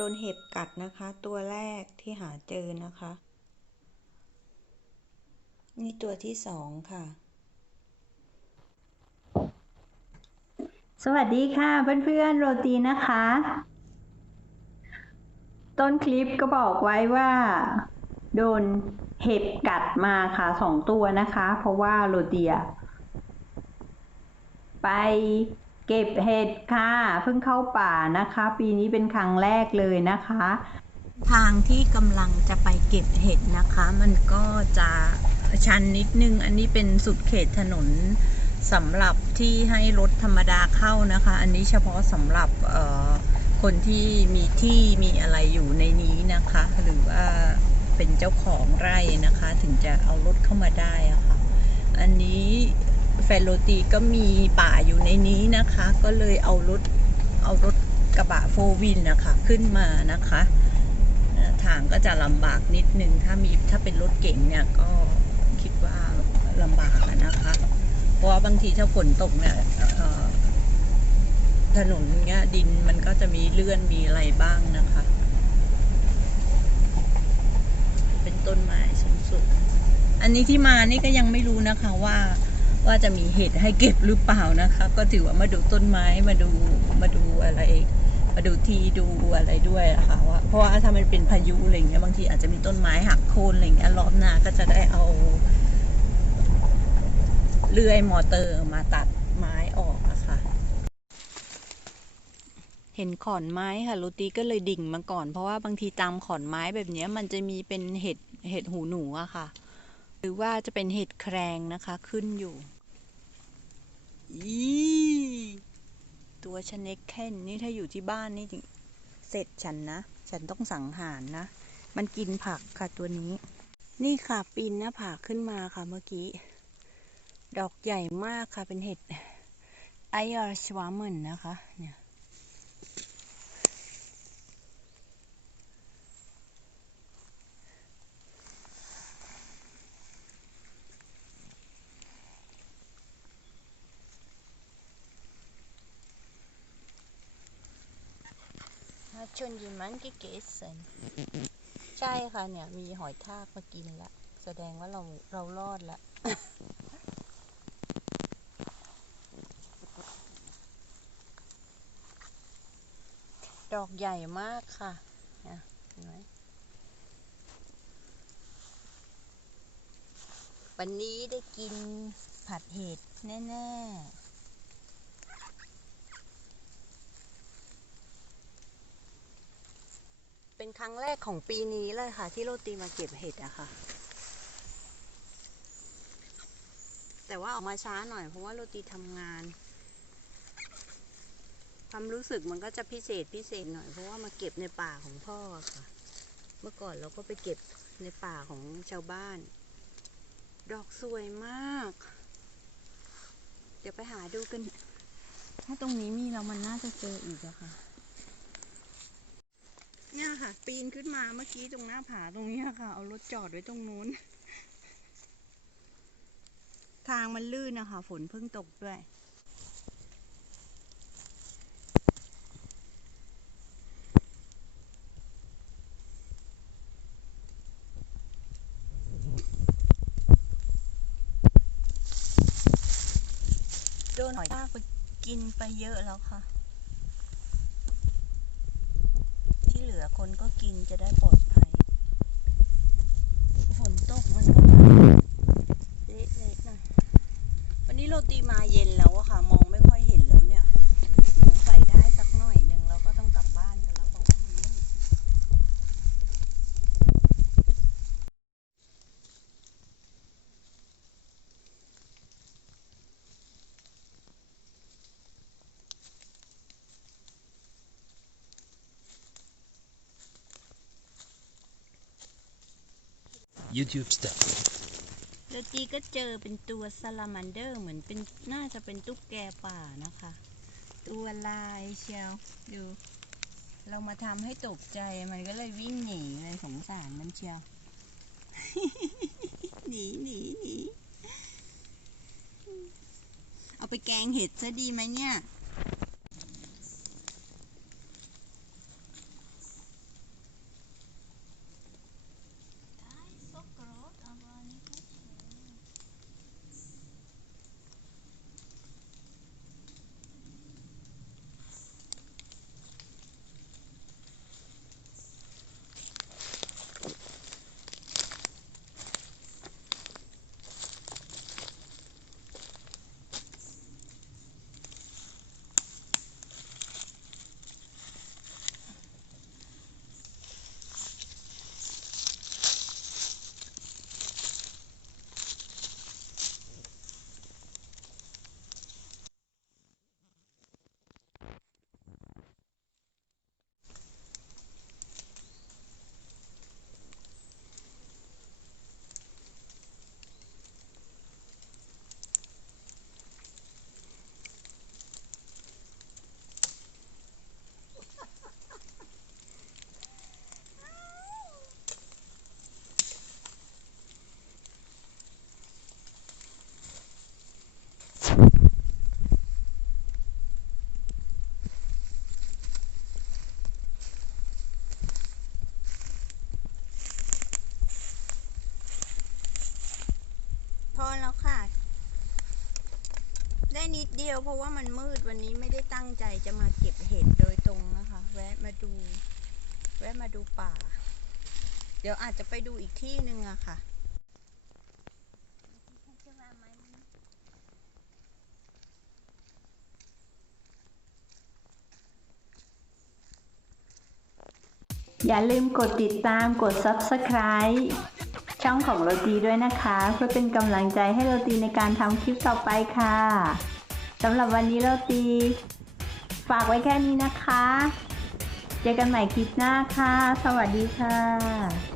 ดนเห็บกัดนะคะ ตัวแรกที่หาเจอนะคะ นี่ตัวที่สองค่ะ สวัสดีค่ะเพื่อนๆโรตีนะคะ ต้นคลิปก็บอกไว้ว่า โดนเห็บกัดมาค่ะสองตัวนะคะ เพราะว่าโรตีอะไป เก็บเห็ดค่ะเพิ่งเข้าป่านะคะ ปีนี้เป็นครั้งแรกเลยนะคะ ทางที่กำลังจะไปเก็บเห็ดนะคะ มันก็จะชันนิดนึง อันนี้เป็นสุดเขตถนนสำหรับที่ให้รถธรรมดาเข้านะคะ อันนี้เฉพาะสำหรับเอ่อคนที่มีที่มีอะไรอยู่ในนี้นะคะ หรือว่าเป็นเจ้าของไร่นะคะ ถึงจะเอารถเข้ามาได้ะค่ะ อันนี้ แฟนโรตีก็มีป่าอยู่ในนี้นะคะ ก็เลยเอารถเอารถกระบะโฟวินนะคะขึ้นมานะคะทางก็จะลำบากนิดนึงถ้ามีถ้าเป็นรถเก๋งเนี่ยก็คิดว่าลำบากนะคะ เพราะบางทีถ้าฝนตกเนี่ยถนนเงี้ยดินมันก็จะมีเลื่อนมีอะไรบ้างนะคะ เป็นต้นไม้สูงสุด อันนี้ที่มานี่ก็ยังไม่รู้นะคะว่า ว่าจะมีเห็ดให้เก็บหรือเปล่านะคะ ก็ถือว่ามาดูต้นไม้มาดูมาดูอะไรมาดูทีดูอะไรด้วยอะคะว่าเพราะว่าถ้ามันเป็นพายุอะไรเงี้ยบางทีอาจจะมีต้นไม้หักโค่นอะไรเงี้ยรอบหน้าก็จะได้เอาเลื่อยมอเตอร์มาตัดไม้ออกอะค่ะ เห็นขอนไม้ค่ะโรตีก็เลยดิ่งมาก่อน เพราะว่าบางทีตามขอนไม้แบบเนี้ยมันจะมีเป็นเห็ดเห็ดหูหนูอะค่ะ หรือว่าจะเป็นเห็ดแครงนะคะขึ้นอยู่ อีตัวชเน็กแค่นนี่ถ้าอยู่ที่บ้านนี่จริงเสร็จฉันนะ ฉันต้องสังหารนะ มันกินผักค่ะตัวนี้ นี่ค่ะปีนหน้าผาขึ้นมาค่ะเมื่อกี้ ดอกใหญ่มากค่ะเป็นเห็ดไอออร์ชวาเมนนะคะ เนี่ย มาชนยิมันกิเกสันใช่ค่ะเนี่ย มีหอยทากมากินละแสดงว่าเราเรารอดละดอกใหญ่มากค่ะเห็นไหมวันนี้ได้กินผัดเห็ดแน่ ๆ เป็นครั้งแรกของปีนี้เลยค่ะ ที่โรตีมาเก็บเห็ดอะค่ะ แต่ว่าออกมาช้าหน่อยเพราะว่าโรตีทำงาน ความรู้สึกมันก็จะพิเศษพิเศษหน่อยเพราะว่ามาเก็บในป่าของพ่อค่ะ เมื่อก่อนเราก็ไปเก็บในป่าของชาวบ้าน ดอกสวยมาก เดี๋ยวไปหาดูกัน ถ้าตรงนี้มีเรามันน่าจะเจออีกอะค่ะ เนี่ยค่ะ ปีนขึ้นมาเมื่อกี้ตรงหน้าผาตรงนี้ค่ะ เอารถจอดไว้ตรงนู้น ทางมันลื่นนะคะ ฝนเพิ่งตกด้วย โดนหอยทากไปกินไปเยอะแล้วค่ะ ที่เหลือ คนก็กินจะได้ปลอดภัย ฝนตกมันก็เละๆหน่อยวันนี้โรตีมาเย็นแล้วอะค่ะ มองไม่ค่อยเห็นแล้วเนี่ยสงสัยได้สักหน่อยหนึ่งเราก็ต้องกลับบ้านกันแล้วเพราะว่ามันมืด YouTube stuff. โรตีก็เจอเป็นตัวซาลามันเดอร์เหมือนเป็นน่าจะเป็นตุ๊กแกป่านะคะ ตัวลายเชียวดูเรามาทำให้ตกใจมันก็เลยวิ่งหนีเลยสงสารมันเชียว หนีหนีหนีเอาไปแกงเห็ดซะดีไหมเนี่ย ดี ยวเพราะว่ามันมืดวันนี้ไม่ได้ตั้งใจจะมาเก็บเห็ดโดยตรงนะคะ แวะมาดู แวะมาดูป่า เดี๋ยวอาจจะไปดูอีกที่หนึ่งอะค่ะอย่าลืมกดติดตามกด Subscribe ช่องของโรตีด้วยนะคะ เพื่อเป็นกำลังใจให้โรตีในการทำคลิปต่อไปค่ะ สำหรับวันนี้เราตี ฝากไว้แค่นี้นะคะ เจอกันใหม่คลิปหน้าค่ะ สวัสดีค่ะ